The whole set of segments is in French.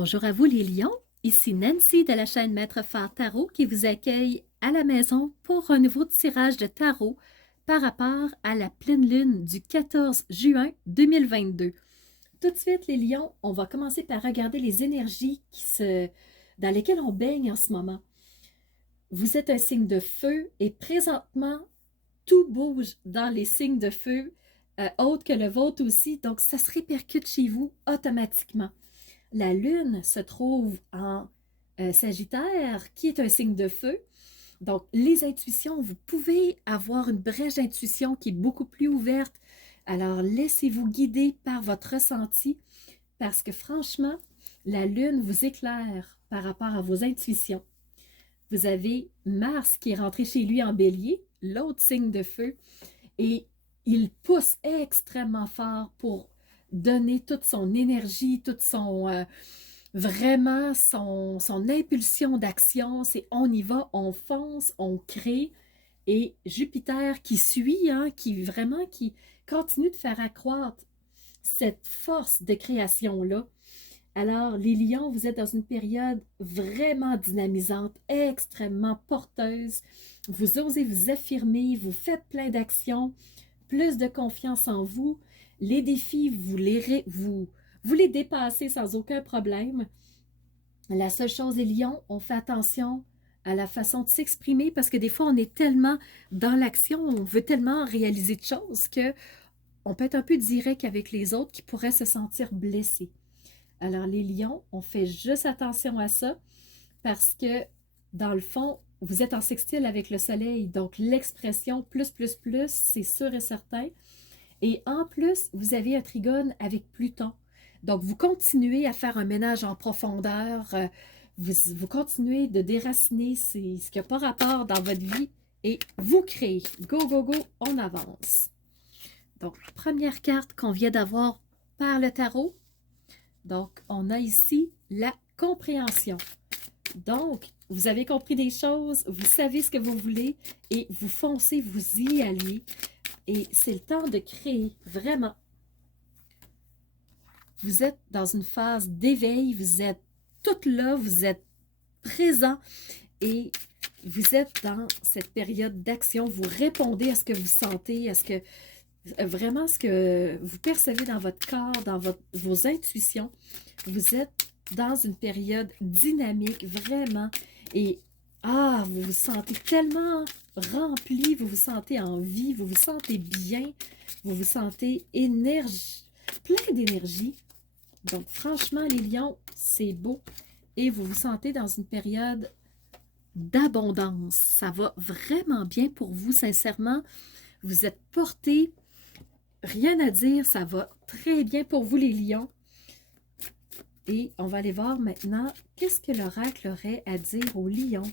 Bonjour à vous les lions, ici Nancy de la chaîne Maître Phare Tarot qui vous accueille à la maison pour un nouveau tirage de tarot par rapport à la pleine lune du 14 juin 2022. Tout de suite les lions, on va commencer par regarder les énergies dans lesquelles on baigne en ce moment. Vous êtes un signe de feu et présentement, tout bouge dans les signes de feu, autres que le vôtre aussi, donc ça se répercute chez vous automatiquement. La lune se trouve en Sagittaire, qui est un signe de feu. Donc, les intuitions, vous pouvez avoir une brèche d'intuition qui est beaucoup plus ouverte. Alors, laissez-vous guider par votre ressenti parce que franchement, la lune vous éclaire par rapport à vos intuitions. Vous avez Mars qui est rentré chez lui en bélier, l'autre signe de feu, et il pousse extrêmement fort pour donner toute son énergie, toute vraiment son impulsion d'action. C'est on y va, on fonce, on crée. Et Jupiter qui suit, qui continue de faire accroître cette force de création-là. Alors, les lions, vous êtes dans une période vraiment dynamisante, extrêmement porteuse. Vous osez vous affirmer, vous faites plein d'actions, plus de confiance en vous. Les défis, vous les dépassez sans aucun problème. La seule chose, les lions, on fait attention à la façon de s'exprimer parce que des fois, on est tellement dans l'action, on veut tellement réaliser de choses que on peut être un peu direct avec les autres qui pourraient se sentir blessés. Alors, les lions, on fait juste attention à ça parce que, dans le fond, vous êtes en sextile avec le soleil, donc l'expression plus, c'est sûr et certain. Et en plus, vous avez un trigone avec Pluton. Donc, vous continuez à faire un ménage en profondeur, vous continuez de déraciner ce qui n'a pas rapport dans votre vie et vous créez. Go, go, go, on avance. Donc, première carte qu'on vient d'avoir par le tarot. Donc, on a ici la compréhension. Donc, vous avez compris des choses, vous savez ce que vous voulez et vous foncez, vous y allez. Et c'est le temps de créer, vraiment. Vous êtes dans une phase d'éveil, vous êtes tout là, vous êtes présent et vous êtes dans cette période d'action. Vous répondez à ce que vous sentez, à ce que vraiment ce que vous percevez dans votre corps, dans vos intuitions. Vous êtes dans une période dynamique, vraiment. Et vous vous sentez tellement rempli, vous vous sentez en vie, vous vous sentez bien, vous vous sentez plein d'énergie. Donc, franchement, les lions, c'est beau. Et vous vous sentez dans une période d'abondance. Ça va vraiment bien pour vous, sincèrement. Vous êtes portés. Rien à dire, ça va très bien pour vous, les lions. Et on va aller voir maintenant qu'est-ce que l'oracle aurait à dire aux lions.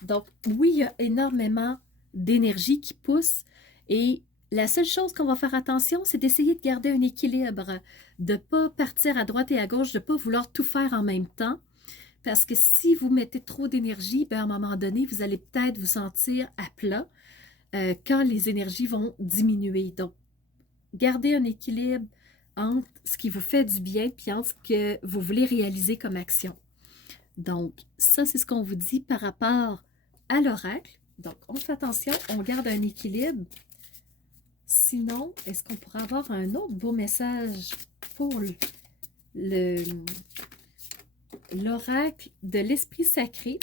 Donc, oui, il y a énormément d'énergie qui pousse et la seule chose qu'on va faire attention, c'est d'essayer de garder un équilibre, de ne pas partir à droite et à gauche, de ne pas vouloir tout faire en même temps. Parce que si vous mettez trop d'énergie, à un moment donné, vous allez peut-être vous sentir à plat quand les énergies vont diminuer. Donc, gardez un équilibre entre ce qui vous fait du bien et entre ce que vous voulez réaliser comme action. Donc, ça, c'est ce qu'on vous dit par rapport à l'oracle. Donc, on fait attention, on garde un équilibre. Sinon, est-ce qu'on pourrait avoir un autre beau message pour l'oracle de l'Esprit Sacré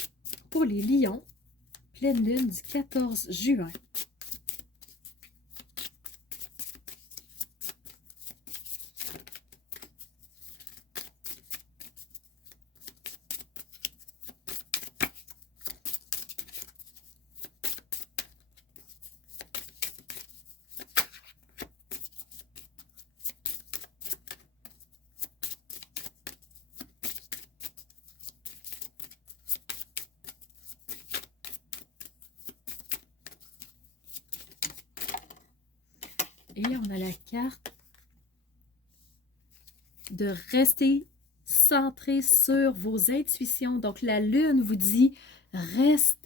pour les lions, pleine lune du 14 juin? Et on a la carte de rester centré sur vos intuitions. Donc, la lune vous dit, reste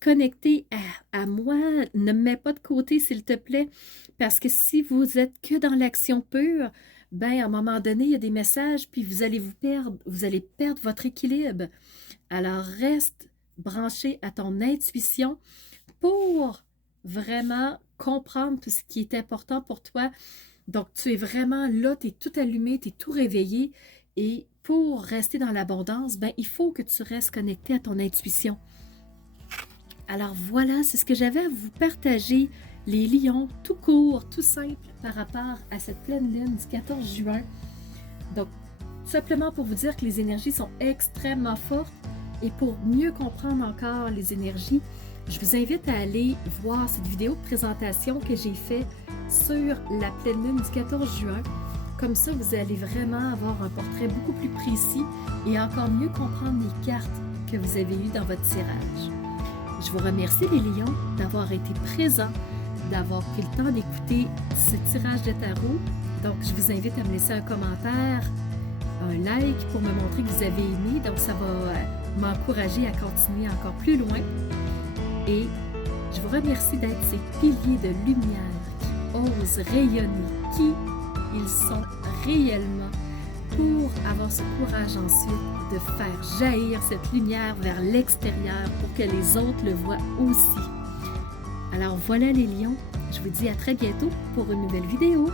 connecté à moi, ne me mets pas de côté, s'il te plaît, parce que si vous êtes que dans l'action pure, ben à un moment donné, il y a des messages, puis vous allez perdre votre équilibre. Alors, reste branché à ton intuition pour vraiment comprendre tout ce qui est important pour toi. Donc, tu es vraiment là, tu es tout allumé, tu es tout réveillé. Et pour rester dans l'abondance, ben, il faut que tu restes connecté à ton intuition. Alors voilà, c'est ce que j'avais à vous partager, les lions, tout court, tout simple, par rapport à cette pleine lune du 14 juin. Donc, simplement pour vous dire que les énergies sont extrêmement fortes et pour mieux comprendre encore les énergies, je vous invite à aller voir cette vidéo de présentation que j'ai faite sur la pleine lune du 14 juin. Comme ça, vous allez vraiment avoir un portrait beaucoup plus précis et encore mieux comprendre les cartes que vous avez eues dans votre tirage. Je vous remercie les lions d'avoir été présents, d'avoir pris le temps d'écouter ce tirage de tarot. Donc, je vous invite à me laisser un commentaire, un like pour me montrer que vous avez aimé. Donc, ça va m'encourager à continuer encore plus loin. Et je vous remercie d'être ces piliers de lumière qui osent rayonner, qui ils sont réellement, pour avoir ce courage ensuite de faire jaillir cette lumière vers l'extérieur pour que les autres le voient aussi. Alors voilà les lions, je vous dis à très bientôt pour une nouvelle vidéo.